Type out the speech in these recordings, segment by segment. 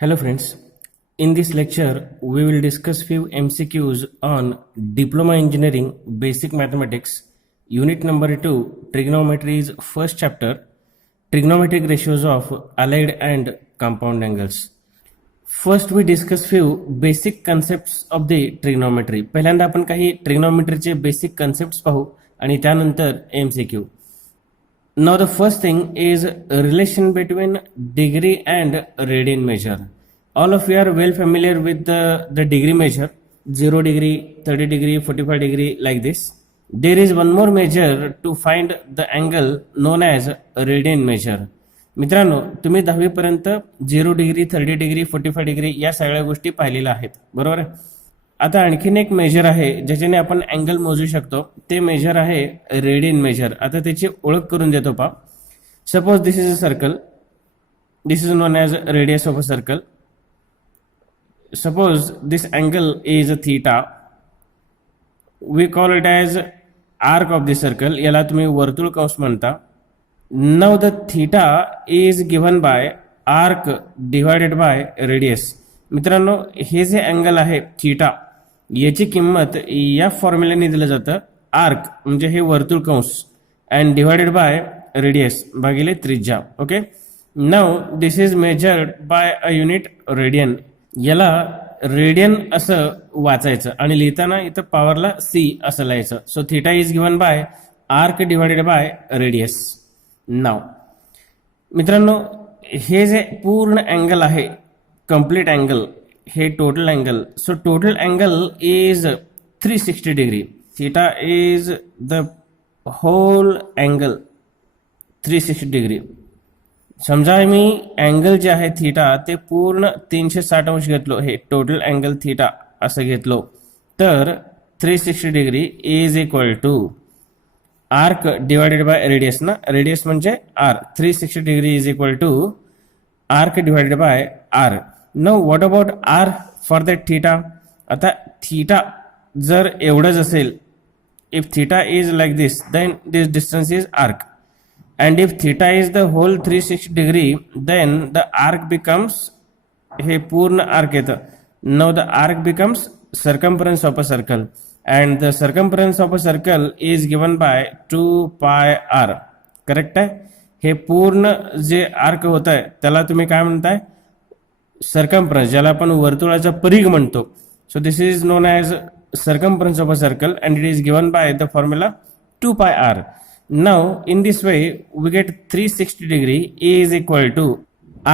Hello friends, in this lecture we will discuss few MCQs on Diploma Engineering Basic Mathematics, Unit number 2, Trigonometry's first chapter, Trigonometric Ratios of Allied and Compound Angles. First we discuss few basic concepts of the trigonometry. पहिल्यांदा आपण काही ट्रिग्नोमेट्रीचे basic concepts पाहू आणि त्यानंतर MCQ. Now the first thing is relation between degree and radian measure. All of you are well familiar with the degree measure, 0 degree, 30 degree, 45 degree, like this. There is one more measure to find the angle known as radian measure. मित्रांनो, तुम्ही 10वी पर्यंत 0 degree, 30 degree, 45 degree या सगळ्या गोष्टी पाहिलेल्या आहेत, बरोबर आहे. आता आणखीन एक मेजर आहे ज्याच्याने आपण अँगल मोजू शकतो. ते मेजर आहे रेडियन मेजर. आता त्याची ओळख करून देतो पहा. Suppose this is a circle, this is known as radius of a circle. Suppose this angle is a theta. We call it as arc of the circle. याला तुम्ही वर्तुळ कंस म्हणता. Now the theta is given by arc divided by radius. मित्रांनो, हे जे angle आहे theta, याची किंमत या फॉर्म्युल्याने दिलं जातं. आर्क म्हणजे हे वर्तुळ कंस अँड डिवायडेड बाय रेडियस भागिले त्रिज्या. Okay, now this is measured by a unit radian. याला रेडियन असं वाचायचं आणि लिहिताना इथं पॉवरला सी असं लिहायचं. So theta is given by arc divided by radius. Now मित्रांनो, हे जे पूर्ण अँगल आहे, कंप्लीट अँगल, हे total angle. So total angle is 360 degree. Theta is the whole angle 360 degree. समजा मी अँगल जे आहे थीटा ते पूर्ण 360 अंश घेतलो, हे टोटल अँगल थीटा असं घेतलो, तर 360 degree is equal to arc divided by radius ना. रेडियस म्हणजे R. 360 degree is equal to arc divided by R. No what about R for that theta. आता थीटा जर एवढंच असेल, if theta is like this, then this distance is arc. And if theta is the whole 360 degree, then the arc becomes, हे पूर्ण arc येतं. Now the arc becomes circumference of a circle. And the circumference of a circle is given by 2 pi r. Correct आहे. हे पूर्ण जे arc होत आहे त्याला तुम्ही काय म्हणताय, सर्कम्फरन्स, ज्याला आपण वर्तुळाचा परिघ म्हणतो. So this is known as circumference of a circle and it is given by the formula 2 pi r. Now in this way we get 360 degree is equal to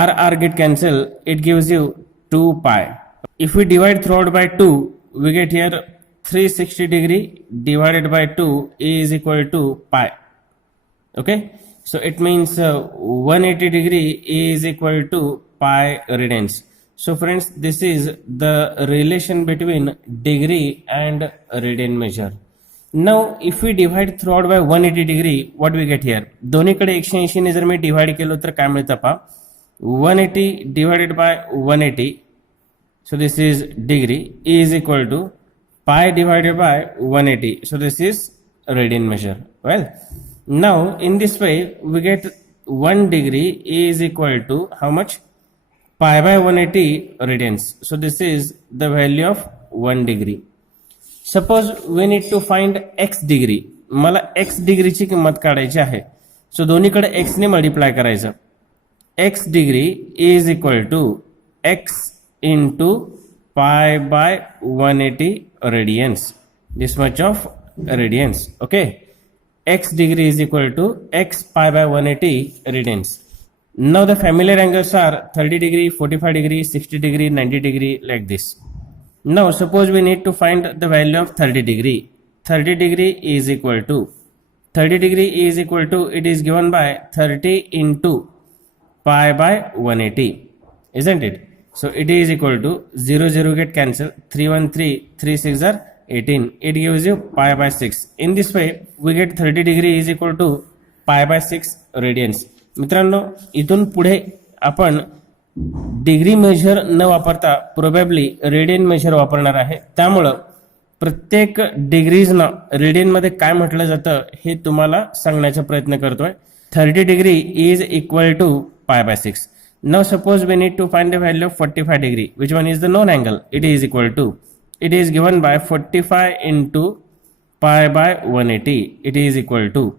r get cancel, it gives you 2 pi. If we divide throughout by 2, we get here 360 degree divided by 2 is equal to pi. Okay, so it means 180 degree is equal to pi radians. So friends, this is the relation between degree and radian measure. Now if we divide throughout by 180 degree, what we get here, दोन्हीकडे 180 ने जर मी divide केलो तर काय मिळतं पहा. 180 divided by 180, so this is degree, is equal to pi divided by 180. So this is radian measure. Well, now in this way we get 1 degree is equal to how much, pi by 180 radians. So this is the value of 1 degree. Suppose we need to find x degree. मला x डिग्रीची किंमत काढायची आहे. सो दोन्हीकडे x ने multiply करायचं. x degree is equal to x into pi by 180 radians. This much of radians. Okay, x degree is equal to x pi by 180 radians. Now the familiar angles are 30 degree, 45 degree, 60 degree, 90 degree, like this. Now suppose we need to find the value of 30 degree. 30 degree is equal to, 30 degree is equal to, it is given by 30 into pi by 180, isn't it? So it is equal to 0 0 get cancel, 3 1 3, 3 6 are 18. It gives you pi by 6. In this way we get 30 degree is equal to pi by 6 radians. मित्रांनो, इथून पुढे आपण degree major न वापरता probably radian major वापरणार आहे. त्यामुळं प्रत्येक डिग्रीजना रेडियनमध्ये काय म्हटलं जातं हे तुम्हाला सांगण्याचा प्रयत्न करतोय. 30 degree is equal to pi by 6. Now suppose we need to find the value of 45 degree. Which one is the known angle? It is equal to, it is given by 45 into pi by 180. It is equal to,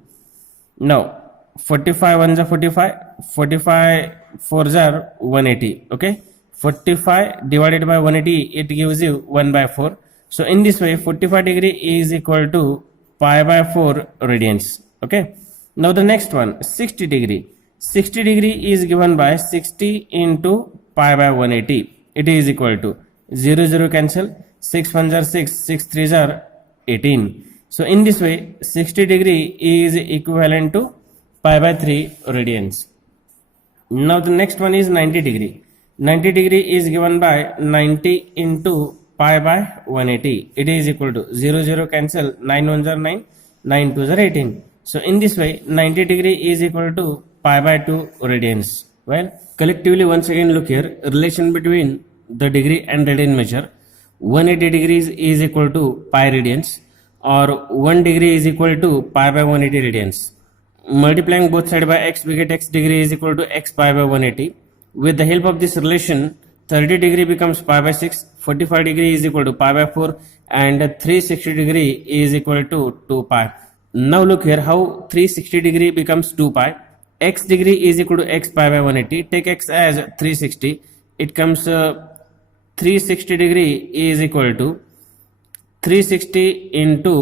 now 45 ones are 45, 45 fours are 180. Okay, 45 divided by 180, it gives you 1 by 4. So in this way 45 degree is equal to pi by 4 radians. Okay, now the next one, 60 degree. 60 degree is given by 60 into pi by 180. It is equal to 0 0 cancel, 6 ones are 6, 6 threes are 18. So in this way 60 degree is equivalent to pi by 3 radians. Now the next one is 90 degree. 90 degree is given by 90 into pi by 180. It is equal to 0 0 cancel, 9 ones are 9, 9 twos are 18. So in this way 90 degree is equal to pi by 2 radians. Well, collectively once again look here, relation between the degree and radian measure. 180 degrees is equal to pi radians, or 1 degree is equal to pi by 180 radians. Multiplying both sides by x, we get x degree is equal to x pi by 180. With the help of this relation, 30 degree becomes pi by 6, 45 degree is equal to pi by 4, and 360 degree is equal to 2 pi. Now look here how 360 degree becomes 2 pi. X degree is equal to x pi by 180. Take x as 360. It comes 360 degree is equal to 360 into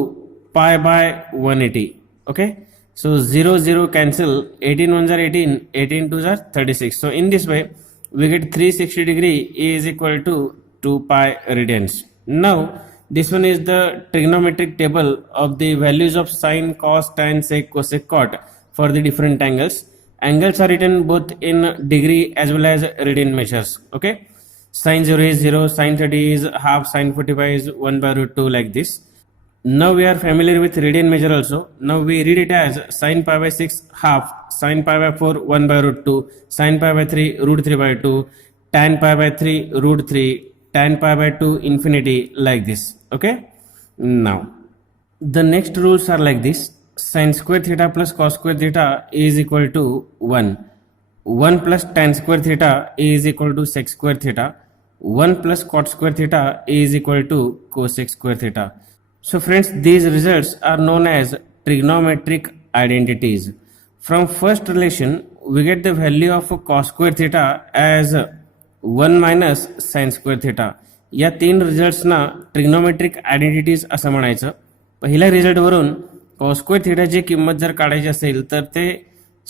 pi by 180. Okay. So 0 0 cancel. 18 ones are 18. 18 twos are 36. So in this way we get 360 degree is equal to 2 pi radians. Now this one is the trigonometric table of the values of sine, cos, tan, sec, cosec, cot for the different angles. Angles are written both in degree as well as radian measures. Okay, sine 0 is 0, sine 30 is half, sine 45 is 1 by root 2, like this. Now we are familiar with radian measure also. Now we read it as sine pi by 6 half, sine pi by 4 1 by root 2, sine pi by 3 root 3 by 2, tan pi by 3 root 3, tan pi by 2 infinity, like this. Okay, now the next rules are like this. Sin square theta plus cos square theta is equal to 1. 1 plus tan square theta is equal to sec square theta. 1 plus cot square theta is equal to cosec square theta. So friends, these results are known as trigonometric identities. From first relation, we get the value of cos square theta as 1 minus sin square theta. या तीन रिझल्ट्सना trigonometric identities असं म्हणायचं. पहिल्या रिझल्टवरून cos square थिटाची किंमत जर काढायची असेल तर ते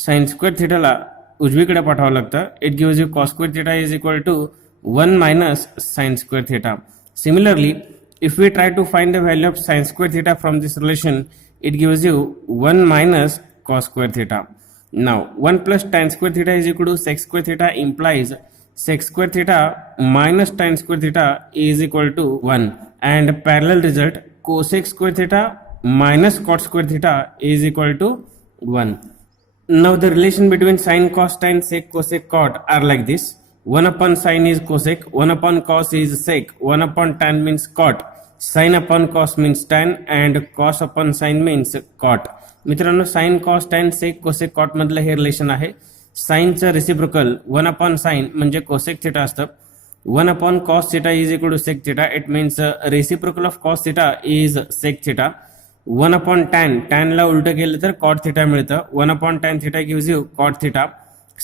साइन स्क्वेअर थिटाला उजवीकडे पाठवावं लागतं. It gives you cos square theta is equal to 1 minus sine square theta. Similarly, if we try to find the value of sin square theta from this relation, it gives you 1 minus cos square theta. Now 1 plus tan square theta is equal to sec square theta implies sec square theta minus tan square theta is equal to 1, and parallel result cosec square theta minus cot square theta is equal to 1. Now the relation between sin, cos, tan, sec, cosec, cot are like this. 1 upon sin is cosec, 1 upon cos is sec, 1 upon tan means cot, sin upon cos means tan, and cos upon sin means cot. मित्रांनो, sine, cos, tan, sec, cosec, cot मधलं हे relation आहे. साइनचं reciprocal 1 upon sine म्हणजे cosec theta असतं. 1 upon cos theta is equal to sec theta. It means reciprocal of cos theta is sec theta. 1 upon tan, टॅनला उलटं केलं तर कॉट थिटा मिळतं. 1 upon tan theta gives you cot theta.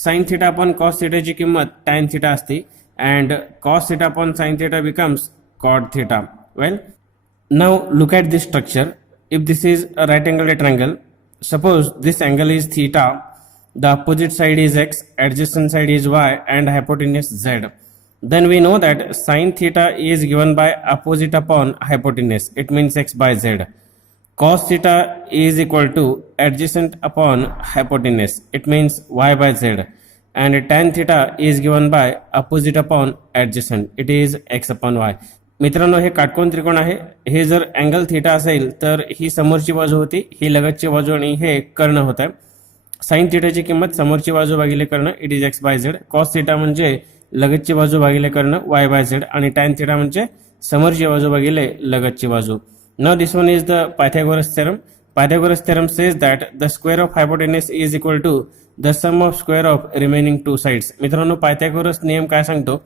Sine theta upon cos थिटाची किंमत tan theta असते, and cos theta upon sine theta becomes cot theta. Well, now look at this structure. If this is a right angle triangle, suppose this angle is theta, the opposite side is x, adjacent side is y, and hypotenuse z. Then we know that sin theta is given by opposite upon hypotenuse. It means x by z. Cos theta is equal to adjacent upon hypotenuse. It means y by z. And tan theta is given by opposite upon adjacent. It is x upon y. मित्रांनो, हे काटकोन त्रिकोण आहे. हे जर angle theta असेल तर ही समोरची बाजू होती, ही लगतची बाजू, आणि हे कर्ण होत आहे. साइन थिटाची किंमत समोरची बाजू भागिले कर्ण, it is X by Z. Cos theta म्हणजे लगतची बाजू भागिले कर्ण, वाय बाय झेड. आणि टॅन थिटा म्हणजे समोरची बाजू भागिले लगतची बाजू. Now this one is the Pythagoras theorem. Pythagoras theorem says that the square of hypotenuse is equal to the sum of square of remaining two sides. मित्रांनो, Pythagoras नियम काय सांगतो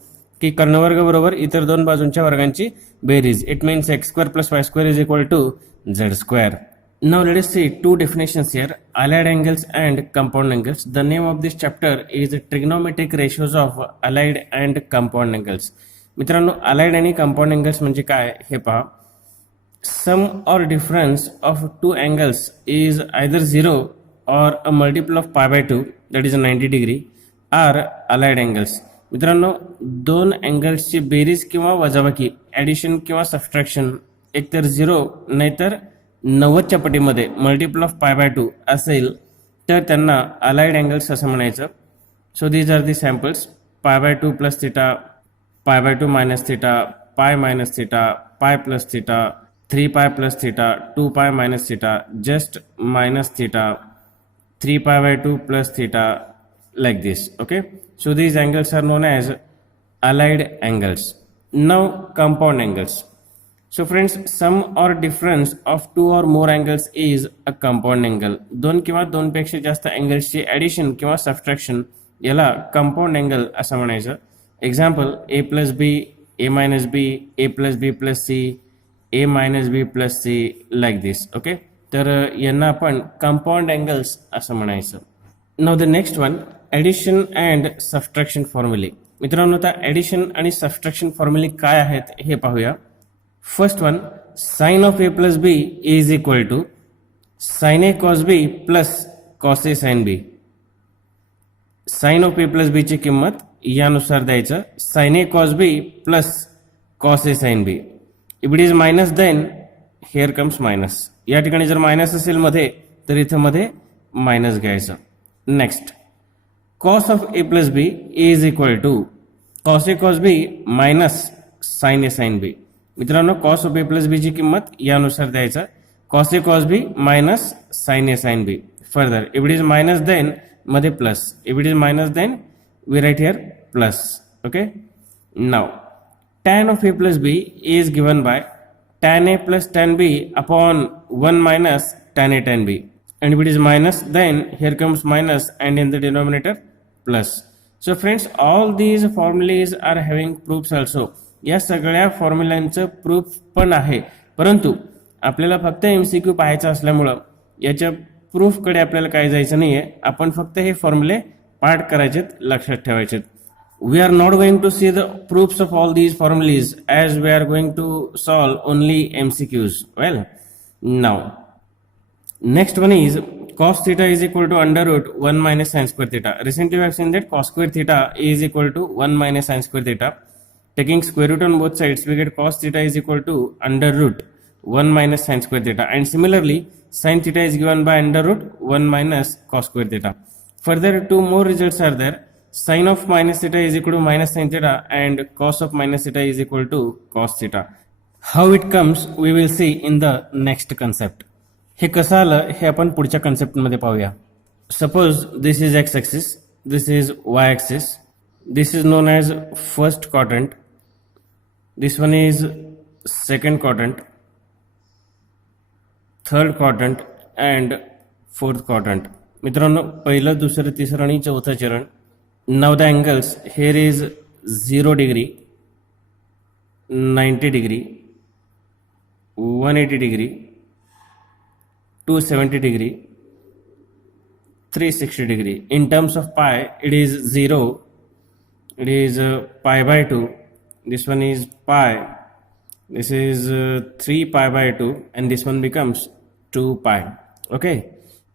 की कर्णवर्ग बरोबर इतर दोन बाजूंच्या वर्गांची बेरीज. It means X square plus Y square is equal to Z square. Now let us see two definitions here, allied angles and compound angles. The name of this chapter is trigonometric ratios of allied and compound angles. मित्रांनो, allied आणि compound angles म्हणजे काय हे पहा. Sum or difference of two angles is either 0 or a multiple of pi by 2, that is a 90 degree, are allied angles. मित्रांनो, दोन अँगल्सची berries किंवा वजाबाकी, addition किंवा सबट्रॅक्शन एकतर 0 नाहीतर 90च्या पटीमध्ये मल्टिपल ऑफ पाय बाय 2 असेल तर त्यांना अलाइड अँगल्स असं म्हणायचं. So these are the samples. Pi by 2 plus theta, pi by 2 minus theta, pi minus theta, pi plus theta, 3 pi plus theta, 2 pi minus theta, just minus theta, 3 pi by 2 plus theta, like this. Okay, so these angles are known as allied angles. Now compound angles. So friends, sum or difference of two or more angles is a compound angle. दोन किंवा दोन पेक्षा जास्त अँगल्सची addition किंवा subtraction याला compound angle असं म्हणायचं. Example, A plus B, A minus B, A plus B plus C, A minus B plus C, like this. Okay, तर यांना आपण कंपाऊंड अँगल्स असं म्हणायचं. Now the next one, addition and subtraction फॉर्म्युले. मित्रांनो, आता ॲडिशन आणि सबट्रॅक्शन फॉर्म्युले काय आहेत हे पाहूया. First one, sin of a plus b is equal to sin a cos b plus cos a sin b. sin of a plus b ची किंमत यानुसार द्यायचं, sin a cos b plus cos a sin b. If it is minus, then here comes minus. या ठिकाणी जर minus असेल मध्ये तर इथं मध्ये मायनस घ्यायचं. Next, cos of a plus b is equal to cos a cos b minus sin a sin b. मित्रांनो, cos of A plus B ची किंमत यानुसार द्यायचं, cos A cos B minus sine A sine B. Further, if it is minus then मध्ये plus, if it is minus then we write here plus. Okay, now tan of a plus b is given by tan a plus tan b upon 1 minus tan a tan b, and if it is minus then here comes minus and in the denominator plus. So friends, all these formulas are having proofs also. या सगळ्या फॉर्म्युलांचं proof पण आहे, परंतु आपल्याला फक्त MCQ पाहायचं असल्यामुळं याच्या प्रूफकडे आपल्याला काय जायचं नाही आहे. आपण फक्त हे फॉर्म्युले पाठ करायचेत, लक्षात ठेवायचेत. We are not going to see the proofs of all these formulae as we are going to solve only MCQs. Well, now next one is cos theta is equal to under root 1 minus sin square theta. Recently we have seen that cos square theta is equal to 1 minus sin square theta. Taking square root on both sides, we get cos theta is equal to under root 1 minus sin square theta. And similarly, sin theta is given by under root 1 minus cos square theta. Further, two more results are there. Sin of minus theta is equal to minus sin theta and cos of minus theta is equal to cos theta. How it comes, we will see in the next concept. हे कसं आलं हे आपण पुढच्या कन्सेप्टमध्ये पाहूया. Suppose this is x axis, this is why axis, this is known as first quadrant, this one is second quadrant, third quadrant and fourth quadrant. मित्रांनो, पहिलं, दुसरं, तिसरं आणि चौथं चरण. नाव the angles hair is 0 degree, 90 degree, 180 degree, 270 degree, 360 degree. In terms of pi, it is 0, it is pi by 2. This one is pi, this is 3 pi by 2 and this one becomes 2 pi. Okay,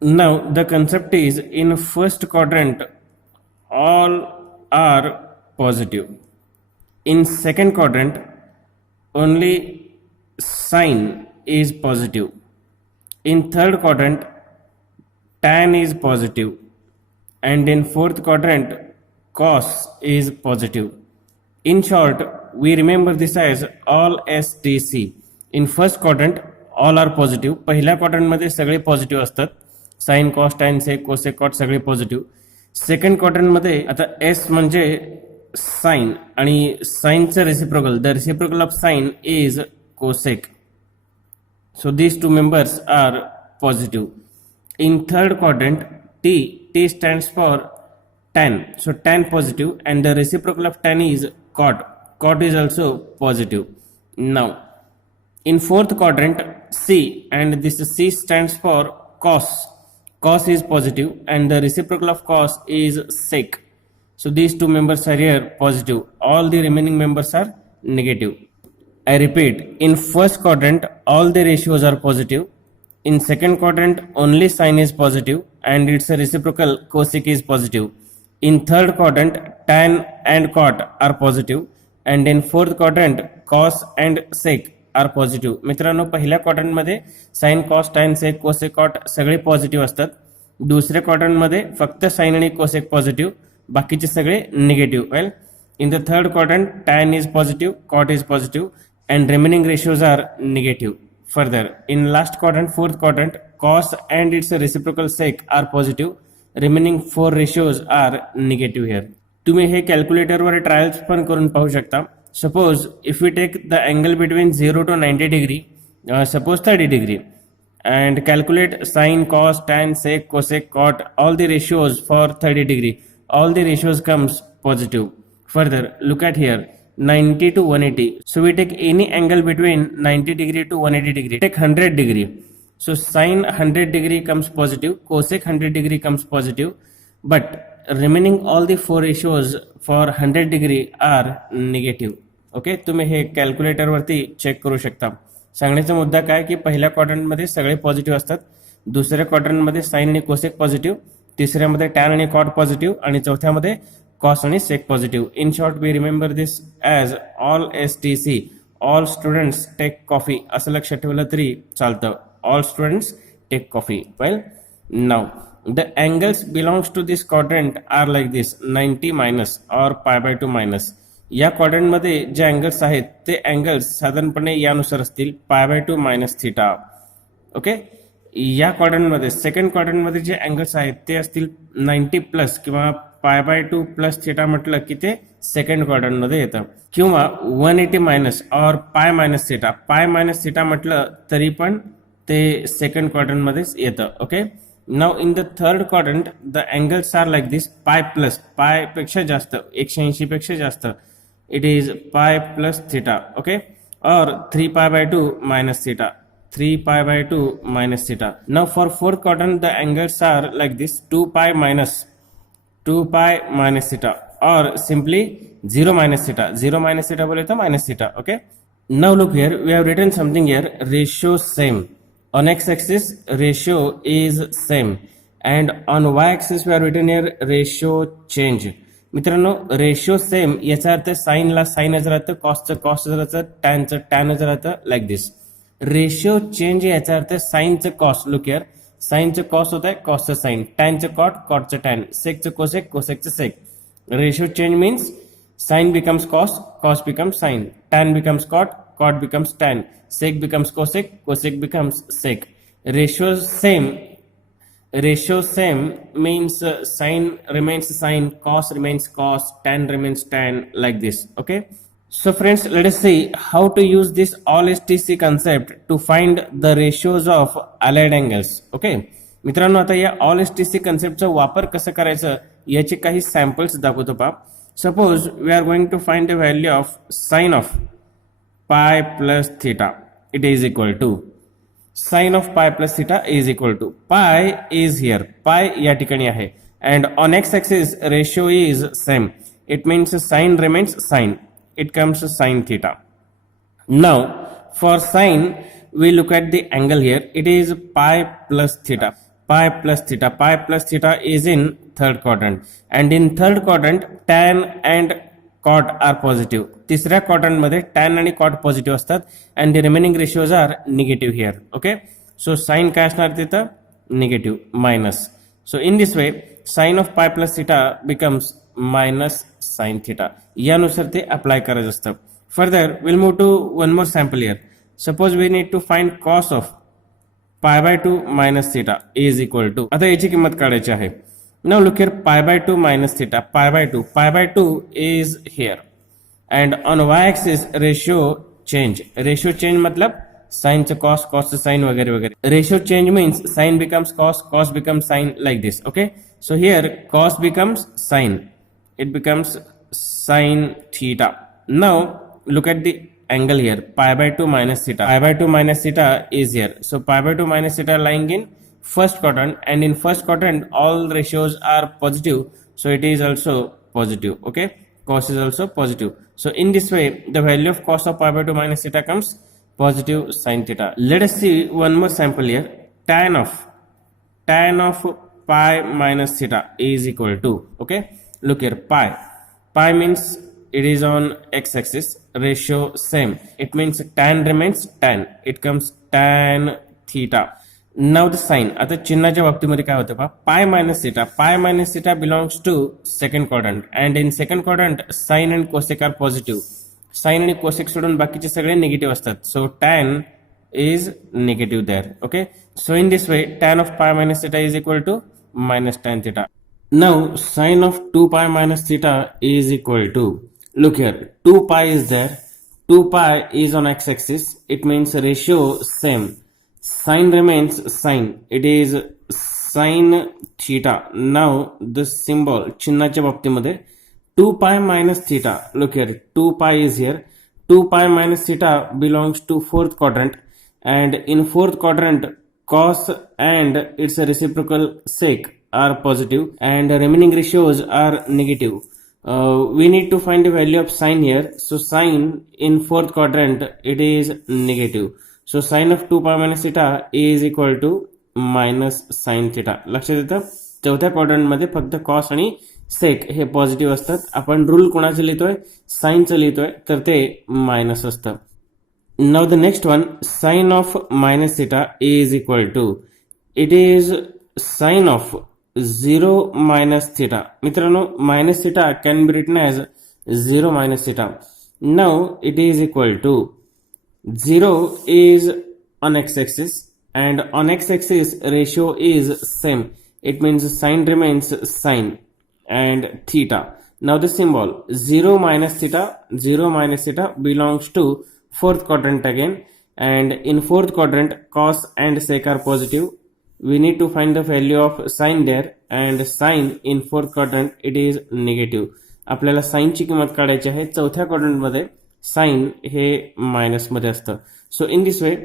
now the concept is in first quadrant all are positive, in second quadrant only sin is positive, in third quadrant tan is positive, and in fourth quadrant cos is positive. In short, we remember this as all STC. In first quadrant, all are positive. पहिल्या क्वाड्रंटमध्ये सगळे positive असतात, sine, cos, tan, sec, cosec, cot सगळे positive. Second क्वाड्रंटमध्ये आता S म्हणजे sine आणि साइनचं reciprocal, the reciprocal of sine is cosec. So these two members are positive. In third quadrant, T stands for tan. So tan positive, and the reciprocal of tan is cot. Cot is also positive. Now, in fourth quadrant, C, and this C stands for cos. Cos is positive, and the reciprocal of cos is sec. So these two members are here positive. All the remaining members are negative. I repeat, in first quadrant, all the ratios are positive. In second quadrant, only sine is positive, and its reciprocal cosec is positive. In third quadrant, tan and cot are positive, and in fourth quadrant, cos and sec are positive. मित्रांनो, पहिल्या क्वाड्रंटमध्ये sine cos tan sec cosec cot सगळे positive असतात. दुसऱ्या क्वाड्रंटमध्ये फक्त sign आणि cosec positive, बाकीचे सगळे negative. Well, in the third quadrant tan is positive, cot is positive, and remaining ratios are negative. Further, in last quadrant, fourth quadrant, cos and its reciprocal sec are positive. Remaining four ratios are negative here. तुम्ही हे कॅल्क्युलेटरवर trials पण करून पाहू शकता. Suppose if we take the angle between 0 to 90 degree, suppose 30 degree, and calculate sin, cos, tan, sec, cosec, cot, all the ratios for 30 degree. All the ratios comes positive. Further, look at here. 90 to 180. So we take any angle between 90 degree to 180 degree. Take 100 degree. So sine 100 degree comes positive, cosec 100 degree comes positive, but remaining all the four ratios for 100 degree are negative. Okay, तुम्ही हे calculator वरती check करू शकता. सांगण्याचा मुद्दा काय की पहिल्या क्वाड्रंटमध्ये सगळे पॉझिटिव्ह असतात, दुसऱ्या क्वाड्रंटमध्ये साइन आणि कोसेक पॉझिटिव्ह, तिसऱ्यामध्ये टॅन आणि कॉट पॉझिटिव्ह, आणि चौथ्यामध्ये cos आणि sec positive. In short, we remember this as all STC, all students take coffee. असं लक्षात ठेवलं तरी चालतं. All students take coffee. Well, now the angles belongs to this quadrant are like this: 90 minus or pi by 2 minus. या quadrant मध्ये जे angles आहेत ते angles साधारणपणे यानुसार असतील: पाय बाय 2 मायनस थिटा. ओके, या क्वाड्रंट मध्ये सेकंड क्वाड्रंट मध्ये जे अँगल्स आहेत ते असतील 90 प्लस किंवा पाय बाय 2 प्लस थिटा म्हटलं की ते सेकंड क्वाड्रंट मध्ये येतं, किंवा 180 minus or pi minus theta. Pi minus theta म्हटलं तरी पण ते सेकंड क्वाड्रंट मध्येच येतं. Okay, now in the third quadrant the angles are like this: pi plus pi पेक्षा जास्त, 180 पेक्षा जास्त, it is pi plus theta. Okay, or 3 pi by 2 minus theta, 3 pi by 2 minus theta. Now for fourth quadrant the angles are like this: 2 pi minus theta, or simply 0 minus theta. 0 minus theta बोले तो minus theta. Okay, now look here, we have written something here: ratio same. On x axis ratio is same, and on y axis we have written here ratio change. मित्रांनो, ratio same याचा अर्थ साइनला साइनच राहतं, कॉसचं कॉसच राहतं, टॅनचं टॅनच राहतं, like this. Ratio change याचा अर्थ साइनचं cos. Look here, साइनचं cos होत आहे, कॉसचं साइन, टॅनचं कॉट, कॉटचं टॅन, सेकचं कोसेक, कोसेकचं sec. Ratio change means sine becomes cos, cos becomes sine, tan becomes cot, cot becomes tan, sec becomes cosec, cosec becomes sec. Ratio same means sine remains sine, cos remains cos, tan remains tan, like this. Okay, so friends, let us see how to use this all STC concept to find the ratios of allied angles. Okay, मित्रांनो, आता या all STC conceptचा वापर कसं करायचं याचे काही samples दाखवतो पहा. Suppose we are going to find the value of sine of pi plus theta. It is equal to sine of pi plus theta is equal to pi is here, pi या ठिकाणी आहे, and on X axis ratio is same. It means sine remains sine, it comes sine theta. Now for sine we look at the angle here. It is pi plus theta. Pi plus theta. Pi plus theta is in third quadrant, and in third quadrant tan and cot are positive. तिसऱ्या quadrant मध्ये tan आणि cot positive असतात, and the remaining ratios are negative here. Okay, so sin काय असणार तिथं? Negative, minus. So in this way sin of pi plus theta becomes minus sin theta. यानुसार ते apply करायचं असतं. Further we'll move to one more sample here. Suppose we need to find cos of pi by 2 minus theta is equal to, आता याची किंमत काढायची आहे. Now look here, pi by 2 minus theta, pi by 2 is here, and on y axis ratio change. Ratio change मतलब साइनचं cos, कॉसचं sine वगैरे वगैरे. Ratio change means sine becomes cos, cos becomes sine, like this. Okay, so here cos becomes sin, it becomes sin theta. Now look at the angle here, pi by 2 minus theta. Pi by 2 minus theta is here, so pi by 2 minus theta lying in first quadrant, and in first quadrant all ratios are positive, so it is also positive. Okay, cos is also positive. So in this way the value of cos of pi by 2 minus theta comes positive sin theta. Let us see one more sample here. Tan of pi minus theta is equal to, okay, look here, pi means it is on x-axis, ratio same, it means tan remains tan, it comes tan theta. Now the sign, आता चिन्हाच्या बाबतीमध्ये काय होतं पहा, pi minus theta belongs to second quadrant, and in second quadrant sin and cosec are positive, sin आणि cosec सोडून बाकीचे सगळे निगेटिव्ह असतात, so tan is negative there. Okay, so in this way tan of pi minus theta is equal to minus tan theta. Now sin of 2 pi minus theta is equal to, look here, 2 pi is there, 2 pi is on x-axis, it means ratio same, sin remains sin, it is sin theta. Now the symbol चिन्हाच्या बाबतीमध्ये 2 pi minus theta, look here, 2 pi is here, 2 pi minus theta belongs to fourth quadrant, and in fourth quadrant cos and its reciprocal sec are positive and remaining ratios are negative. We need to find the value of sin here, so sin in fourth quadrant it is negative, so sin of 2 pi minus theta is equal to minus sin theta. लक्षात येतं, चौथ्या quadrant मध्ये फक्त cos आणि सेक हे positive असतात. आपण rule कोणाचं लिहितोय, साइनचं लिहितोय, तर ते मायनस असतं. Now the next one, sin of minus theta is equal to, it is sin of 0 minus theta. मित्रांनो, minus theta can be written as 0 minus theta. Now it is equal to, 0 is on x-axis and on x-axis ratio is same, it means sin remains sin and theta. Now the symbol 0 minus theta belongs to fourth quadrant again, and in fourth quadrant cos and sec are positive. We need to find the value of sin there, and sin in fourth quadrant it is negative. आपल्याला sin ची किंमत काढायची आहे. चौथ्या quadrant मध्ये sin हे minus मध्ये असतं. So in this way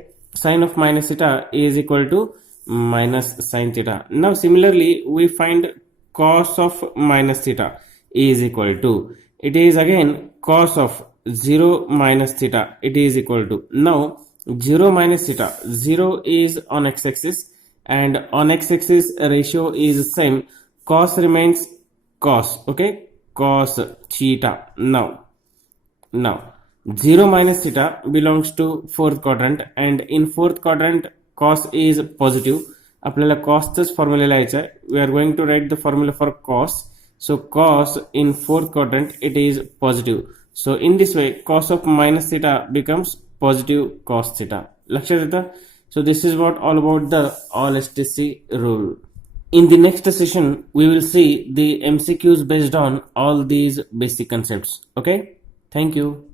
sin of minus theta is equal to minus sin theta. Now similarly we find cos of minus theta is equal to, it is again cos of 0 minus theta, it is equal to, now 0 minus theta, 0 is on x-axis and on x-axis ratio is same, cos remains cos, okay, cos theta. Now 0 minus theta belongs to fourth quadrant, and in fourth quadrant cos is positive. आपल्याला cosचाच formula लिहायचा आहे. We are going to write the formula for cos. So cos in fourth quadrant it is positive. So in this way cos of minus theta becomes positive cos theta. लक्षात येतं? So this is what all about the all STC rule. In the next session we will see the MCQs based on all these basic concepts. Okay? Thank you.